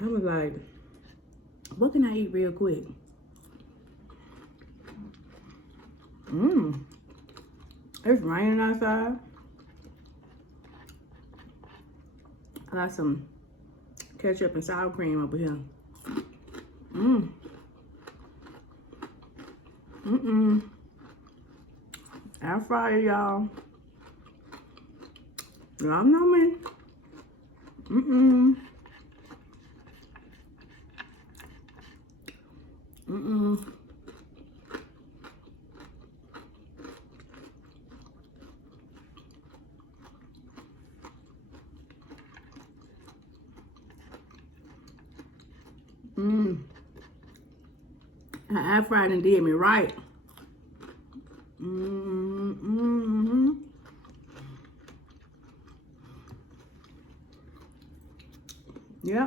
I was like, what can I eat real quick? It's raining outside. I got some ketchup and sour cream over here. Air fryer, y'all. Y'all know me. Air fryer done did me right.